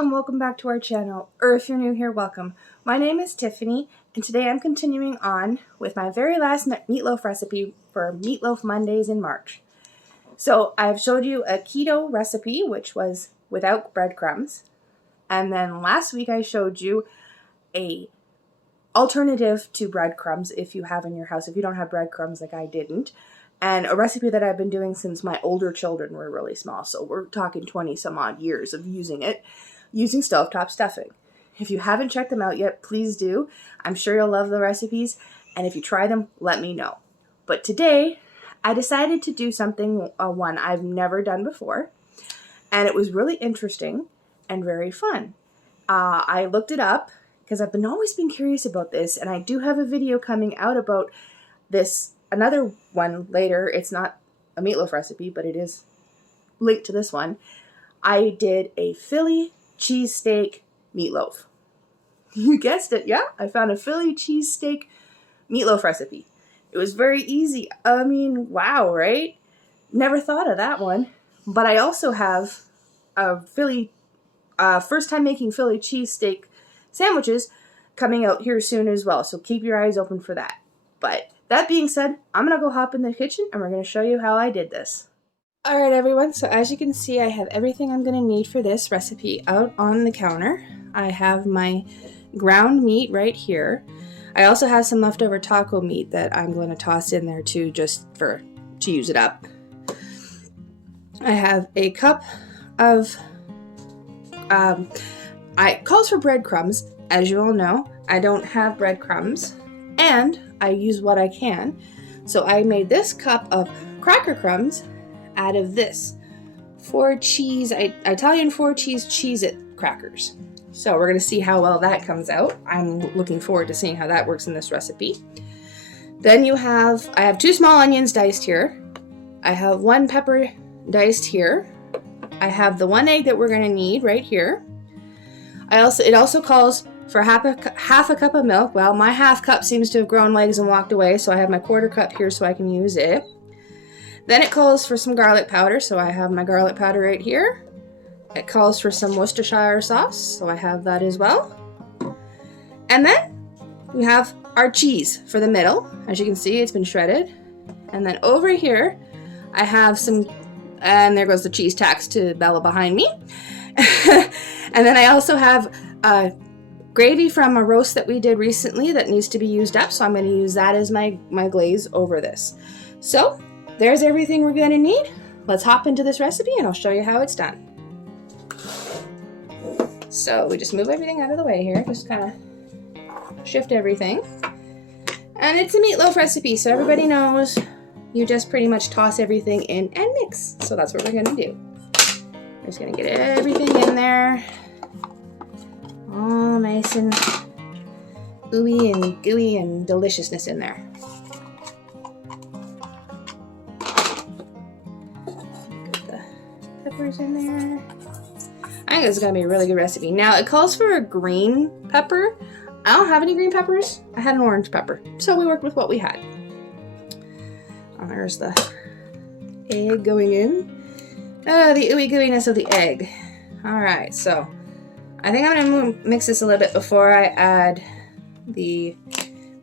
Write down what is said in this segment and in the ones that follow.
and welcome back to our channel, or if you're new here, welcome. My name is Tiffany, and today I'm continuing on with my very last meatloaf recipe for Meatloaf Mondays in March. So I've showed you a keto recipe, which was without breadcrumbs, and then last week I showed you a alternative to breadcrumbs if you have in your house, if you don't have breadcrumbs like I didn't. And a recipe that I've been doing since my older children were really small. So we're talking 20 some odd years of using it, using stovetop stuffing. If you haven't checked them out yet, please do. I'm sure you'll love the recipes. And if you try them, let me know. But today, I decided to do something, one I've never done before. And it was really interesting and very fun. I looked it up because I've always been curious about this. And I do have a video coming out about this. Another one later. It's not a meatloaf recipe, but it is linked to this one. I did a Philly cheese steak meatloaf. You guessed it, yeah? I found a Philly cheese steak meatloaf recipe. It was very easy. I mean, wow, right? Never thought of that one. But I also have a first time making Philly cheese steak sandwiches coming out here soon as well. So keep your eyes open for that. But that being said, I'm going to go hop in the kitchen and we're going to show you how I did this. Alright everyone, so as you can see I have everything I'm going to need for this recipe out on the counter. I have my ground meat right here. I also have some leftover taco meat that I'm going to toss in there too, just to use it up. I have a cup of, it calls for breadcrumbs. As you all know, I don't have breadcrumbs. And I use what I can. So I made this cup of cracker crumbs out of this Italian 4-cheese Cheez-It crackers. So we're going to see how well that comes out. I'm looking forward to seeing how that works in this recipe. Then I have 2 small onions diced here. I have 1 pepper diced here. I have the 1 egg that we're going to need right here. It also calls for half a cup of milk. Well, my half cup seems to have grown legs and walked away, so I have my 1/4 cup here so I can use it. Then it calls for some garlic powder, so I have my garlic powder right here. It calls for some Worcestershire sauce, so I have that as well. And then we have our cheese for the middle. As you can see, it's been shredded. And then over here, I have some, and there goes the cheese tax to Bella behind me. And then I also have gravy from a roast that we did recently that needs to be used up, so I'm going to use that as my glaze over this. So there's everything we're going to need. Let's hop into this recipe and I'll show you how it's done. So we just move everything out of the way here, just kind of shift everything. And it's a meatloaf recipe, so everybody knows you just pretty much toss everything in and mix. So that's what we're going to do. We're just going to get everything in there. All nice and ooey and gooey and deliciousness in there. Get the peppers in there. I think this is going to be a really good recipe. Now, it calls for a green pepper. I don't have any green peppers. I had an orange pepper. So we worked with what we had. There's the egg going in. Oh, the ooey gooiness of the egg. Alright, so I think I'm going to mix this a little bit before I add the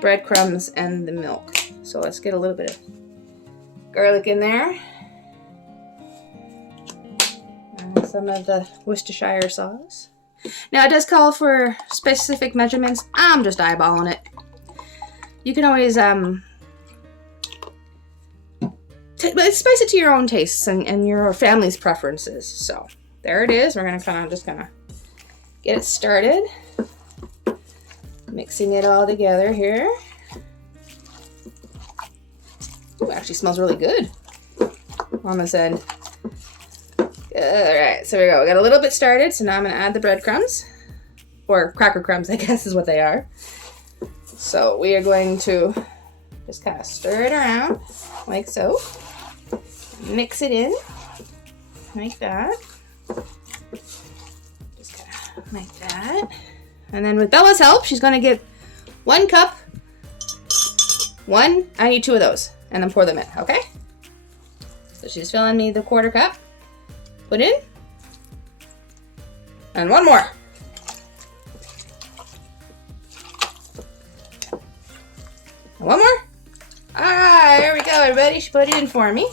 breadcrumbs and the milk. So let's get a little bit of garlic in there. And some of the Worcestershire sauce. Now it does call for specific measurements. I'm just eyeballing it. You can always spice it to your own tastes and your family's preferences. So there it is. We're going to just kind of get it started. Mixing it all together here. Ooh, actually smells really good on this end. Alright, so here we go. We got a little bit started, so now I'm going to add the breadcrumbs. Or cracker crumbs, I guess is what they are. So we are going to just kind of stir it around, like so. Mix it in, like that. Just kind of like that. And then with Bella's help, she's going to get 1 cup. I need 2 of those. And then pour them in, okay? So she's filling me the 1/4 cup. Put in. And one more. And one more. All right, there we go, everybody. She put it in for me.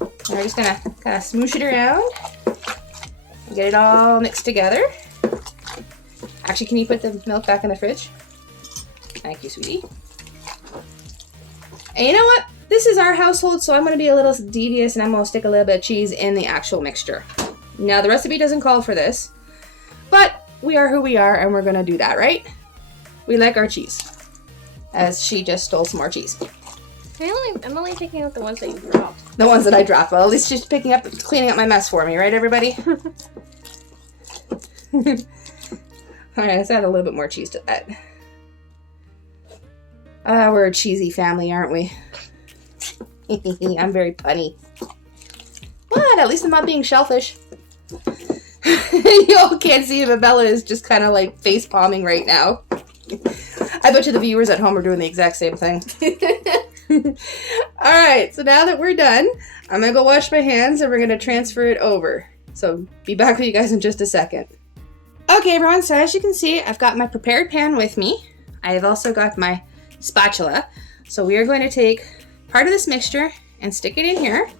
And we're just gonna kind of smoosh it around and get it all mixed together. Actually, can you put the milk back in the fridge? Thank you, sweetie. And you know what? This is our household, so I'm going to be a little devious and I'm going to stick a little bit of cheese in the actual mixture. Now, the recipe doesn't call for this, but we are who we are and we're going to do that, right? We like our cheese. As she just stole some more cheese. I'm only taking out the ones that you dropped. The ones that I dropped. Well, at least she's cleaning up my mess for me, right, everybody? Alright, let's add a little bit more cheese to that. We're a cheesy family, aren't we? I'm very punny. What? At least I'm not being shellfish. You all can't see it, but Bella is just kind of like face palming right now. I bet you the viewers at home are doing the exact same thing. Alright, so now that we're done, I'm going to go wash my hands and we're going to transfer it over. So be back with you guys in just a second. Okay, everyone, so as you can see, I've got my prepared pan with me. I have also got my spatula. So we are going to take part of this mixture and stick it in here.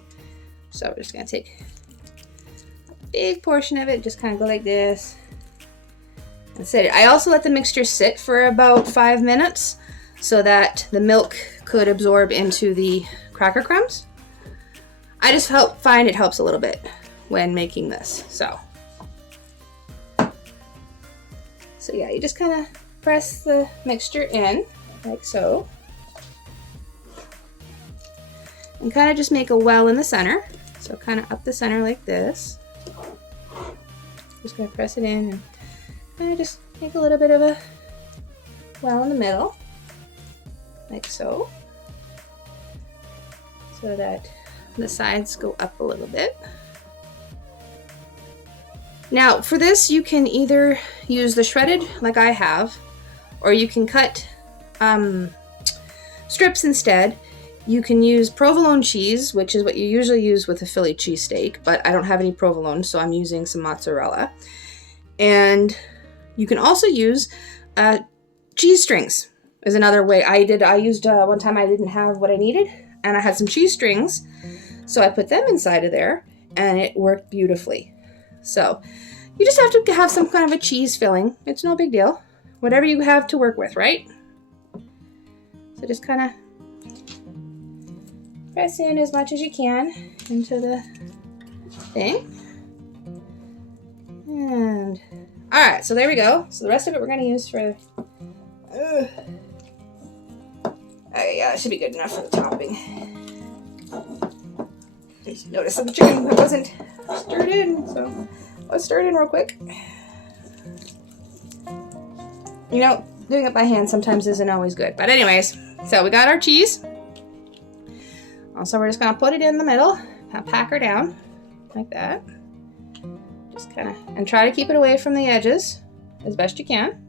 So we're just going to take a big portion of it, just kind of go like this. And set it. I also let the mixture sit for about 5 minutes so that the milk could absorb into the cracker crumbs. I just find it helps a little bit when making this. So yeah, you just kind of press the mixture in like so. And kind of just make a well in the center. So kind of up the center like this. Just going to press it in and kind of just make a little bit of a well in the middle. Like so. So that the sides go up a little bit. Now for this you can either use the shredded like I have, or you can cut strips instead. You can use provolone cheese, which is what you usually use with a Philly cheesesteak, but I don't have any provolone, so I'm using some mozzarella. And you can also use cheese strings is another way. I used one time I didn't have what I needed, and I had some cheese strings, so I put them inside of there, and it worked beautifully. So you just have to have some kind of a cheese filling. It's no big deal. Whatever you have to work with, right? So just kind of press in as much as you can into the thing. And alright, so there we go. So the rest of it we're going to use for yeah, that should be good enough for the topping. Just notice that the chicken wasn't stirred in, so let's stir it in real quick. You know, doing it by hand sometimes isn't always good. But anyways, so we got our cheese. Also, we're just going to put it in the middle, kind of pack her down like that. Just kind of, and try to keep it away from the edges as best you can,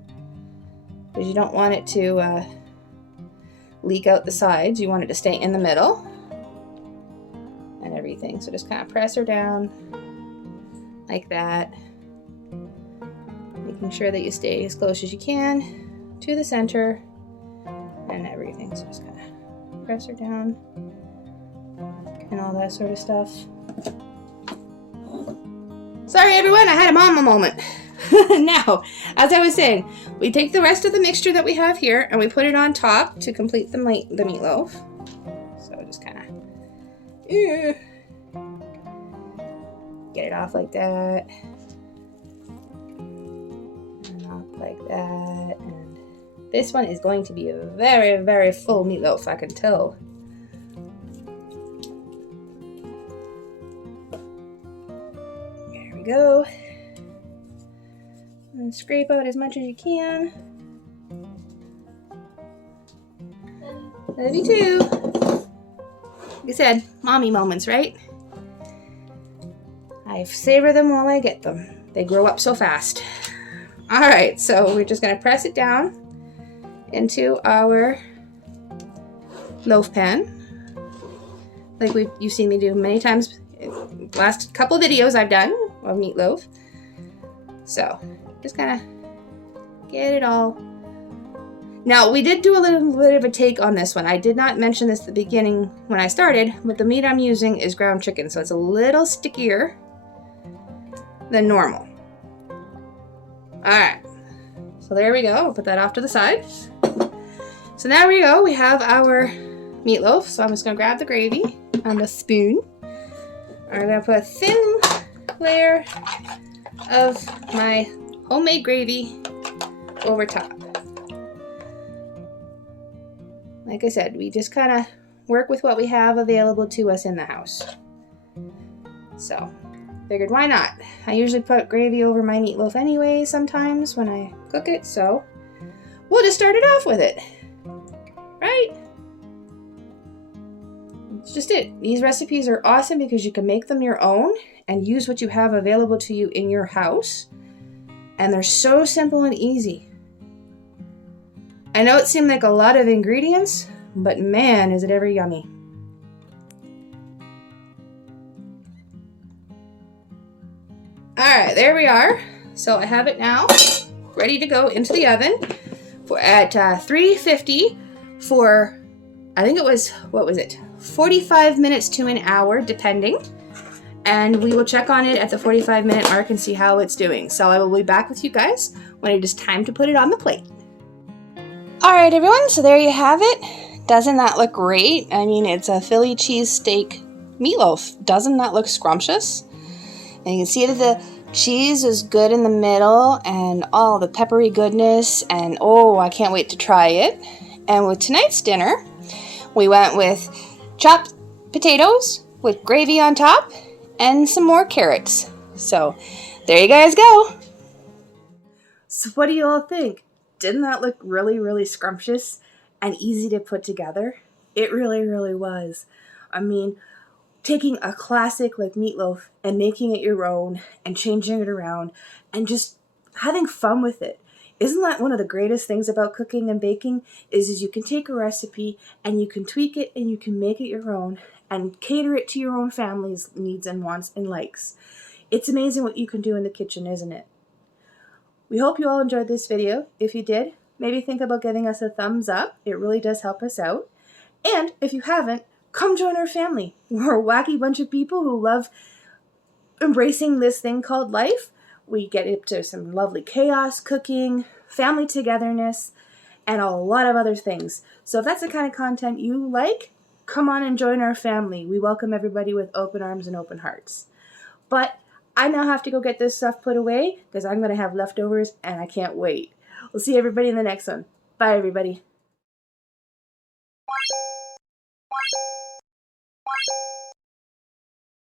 because you don't want it to leak out the sides. You want it to stay in the middle and everything. So just kind of press her down like that, making sure that you stay as close as you can to the center and everything. So just kind of press her down and all that sort of stuff. Sorry everyone, I had a mama moment. Now, as I was saying, we take the rest of the mixture that we have here and we put it on top to complete the meatloaf. So just kind of get it off like that. And off like that. And this one is going to be a very, very full meatloaf, I can tell. Go and scrape out as much as you can. Love you too. Like I said, mommy moments, right? I savor them while I get them. They grow up so fast. Alright, so we're just going to press it down into our loaf pan. Like you've seen me do many times. Last couple videos I've done of meatloaf. So just kind of get it all. Now, we did do a little bit of a take on this one. I did not mention this at the beginning when I started, but the meat I'm using is ground chicken, so it's a little stickier than normal. Alright, so there we go. I'll put that off to the side. So now we go. We have our meatloaf, so I'm just going to grab the gravy on the spoon. I'm going to put a thin layer of my homemade gravy over top. Like I said, we just kind of work with what we have available to us in the house. So, figured why not? I usually put gravy over my meatloaf anyway sometimes when I cook it, so we'll just start it off with it. Right? It's just it. These recipes are awesome because you can make them your own and use what you have available to you in your house. And they're so simple and easy. I know it seemed like a lot of ingredients, but man, is it ever yummy. Alright, there we are. So I have it now ready to go into the oven at 350 for, I think it was, 45 minutes to an hour, depending. And we will check on it at the 45-minute mark and see how it's doing. So I will be back with you guys when it is time to put it on the plate. Alright everyone, so there you have it. Doesn't that look great? I mean, it's a Philly cheese steak meatloaf. Doesn't that look scrumptious? And you can see that the cheese is good in the middle and all the peppery goodness, and oh, I can't wait to try it. And with tonight's dinner, we went with chopped potatoes with gravy on top and some more carrots. So there you guys go. So what do you all think? Didn't that look really, really scrumptious and easy to put together? It really, really was. I mean, taking a classic like meatloaf and making it your own and changing it around and just having fun with it. Isn't that one of the greatest things about cooking and baking is you can take a recipe and you can tweak it and you can make it your own and cater it to your own family's needs and wants and likes. It's amazing what you can do in the kitchen, isn't it? We hope you all enjoyed this video. If you did, maybe think about giving us a thumbs up. It really does help us out. And if you haven't, come join our family. We're a wacky bunch of people who love embracing this thing called life. We get into some lovely chaos, cooking, family togetherness, and a lot of other things. So if that's the kind of content you like, come on and join our family. We welcome everybody with open arms and open hearts. But I now have to go get this stuff put away because I'm going to have leftovers and I can't wait. We'll see everybody in the next one. Bye, everybody.